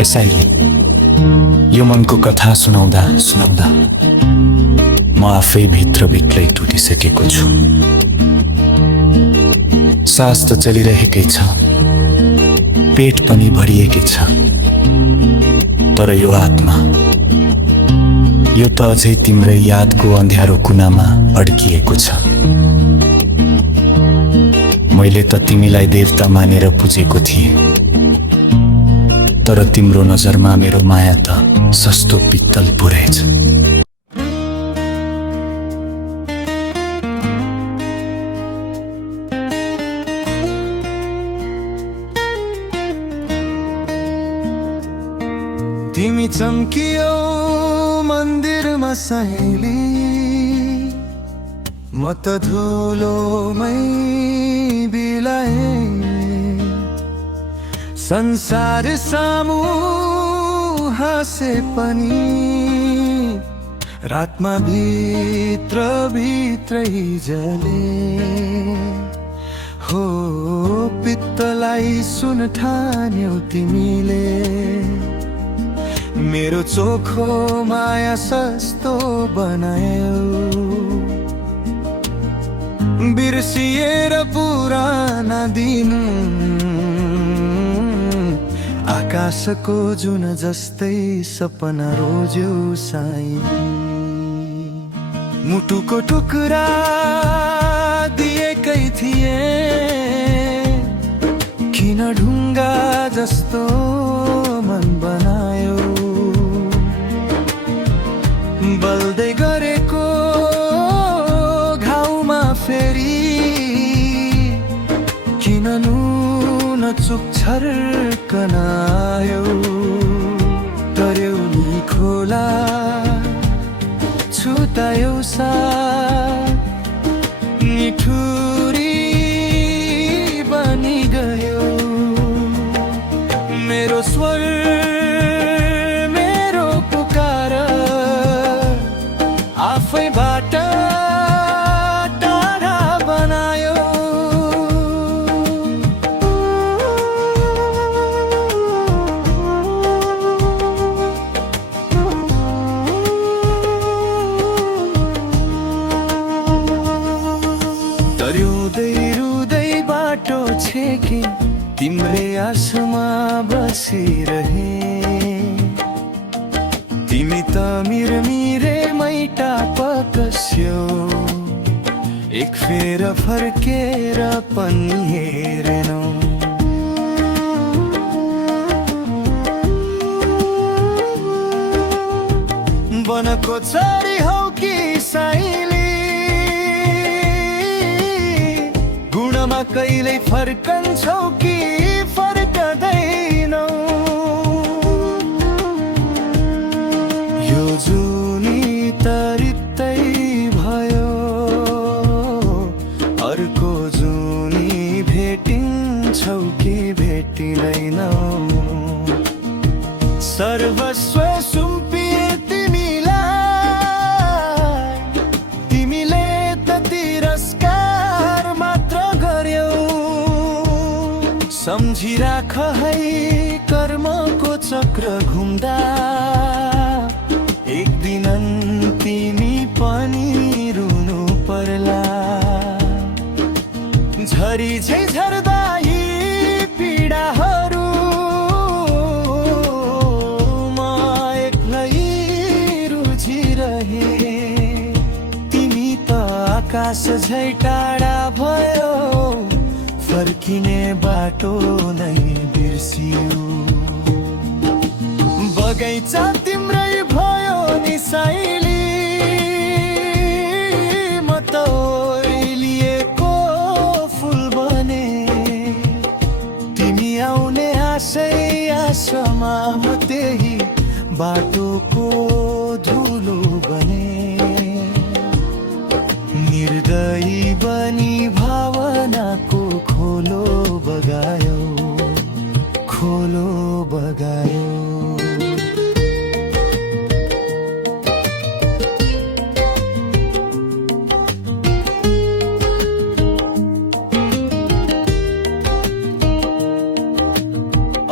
यसैले यो मनको कथा सुनाउँदा सुनाउँदा म आफै भित्रभित्रै टुटिसकेको छु। सास त चलिरहेकै छ, पेट पनि भरिएकै छ, तर यो आत्मा यो त अझै तिम्रै यादको अँध्यारो कुनामा अड्किएको छ। मैले त तिमीलाई देवता मानेर पुजेको थिएँ, तर तिम्रो नजरमा मेरो माया त सस्तो पित्तल पो रहेछ। तिमी चम्कियो मन्दिरमा सहेली, म त धुलोमै बिलाए। संसार सामु हाँसे पनि रातमा भित्र भित्रै जले। हो पित्तलाई सुन ठान्यौ तिमीले, मेरो चोखो माया सस्तो बनायो। बिर्सिएर पुराना दिन आकाशको जुन जस्तै सपना रोज्यौ साई। मुटुको टुक्रा दिएकै थिए, किन ढुङ्गा जस्तो मन बनायो। बल्दै गरेको घाउमा फेरि किन नुन चुक छर्कनायो। तर्यौली खोला छुतायो साथ, निठुरी बनि गयो। मेरो स्वर मेरो पुकार आफैबाट टाढा बनायो। रुँदै रुँदै बाटो छेके तिम्रै आसमा बसिरहे। तिमी त मिरमिरे मैटा पकस्यौ, एक फेर फर्केर पनि हेरेनौ। वनको चरी हौ कि साइली, गुणमा कहिल्यै फर्कन्छौ कि फर्कदैनौ। यो जुनी तरित्तै भयो, अर्को जुनी भेटिन्छौ कि भेटिँदैनौ। सर्वस्व सुम्पिए तिमीलाई, तिमीले त तिरस्कार मात्र गर्यौ। सम्झिराख है कर्मको चक्र घुम्दा, एक दिन तिमी पनि रुनु पर्ला। झरी झै झर्दा यी पीडाहरू म एक्लै रुझिरहे। तिमी त आकाश झै टाढा भयो, फर्किने बाटो नै बिर्सियो। बगैँचा तिम्रै भयो नि साइली, म त ओइलिएको फुल बने। तिमी आउने आशै आशमा म त्यही बाटोको धुलो बने। निर्दयी बनी भावनाको खोलो बगायो, खोलो बगायो।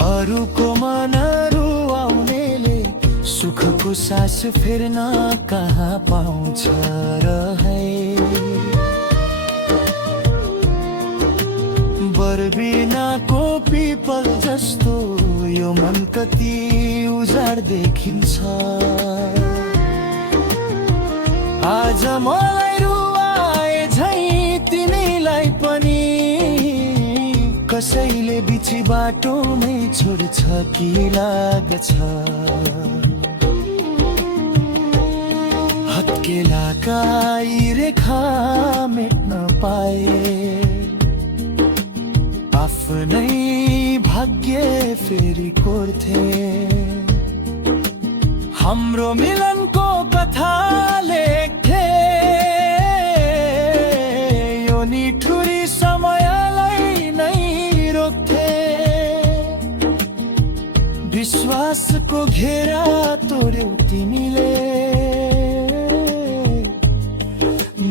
अरूको मन सुखको सास फेर्न कहाँ पाउँछ र है। बरबिनाको पिपल जस्तो यो मन कति उजाड देखिन्छ। आज मलाई रुवाए झै तिमीलाई पनि कसैले बिची बाटोमै छोड्छ कि लाग्छ। हत्केलाका यी रेखा मेट्न पाए आफ्नै भाग्य फेरि कोर्थे। हाम्रो मिलनको कथा लेख्थे यो निठुरी समयलाई नै रोक्थे। विश्वासको घेरा तोड्यौ तिमीले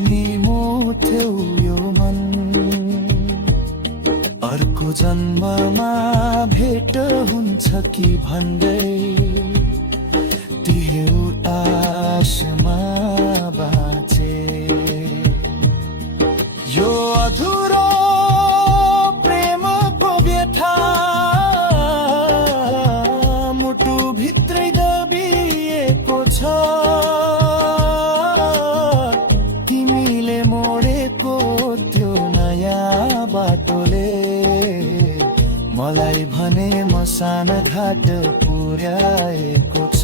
निमुथ्यौ यो मन। अर्को जन्ममा भेट हुन्छ कि भन्दै तिह्यौ आशमा बाँचे। यो अधुरो प्रेमको व्यथा मुटु भित्रै दबिएको छ। तिमीले मोडेको त्यो नयाँ बाटोले मलाई भने मसान घाट पुर्याएको छ।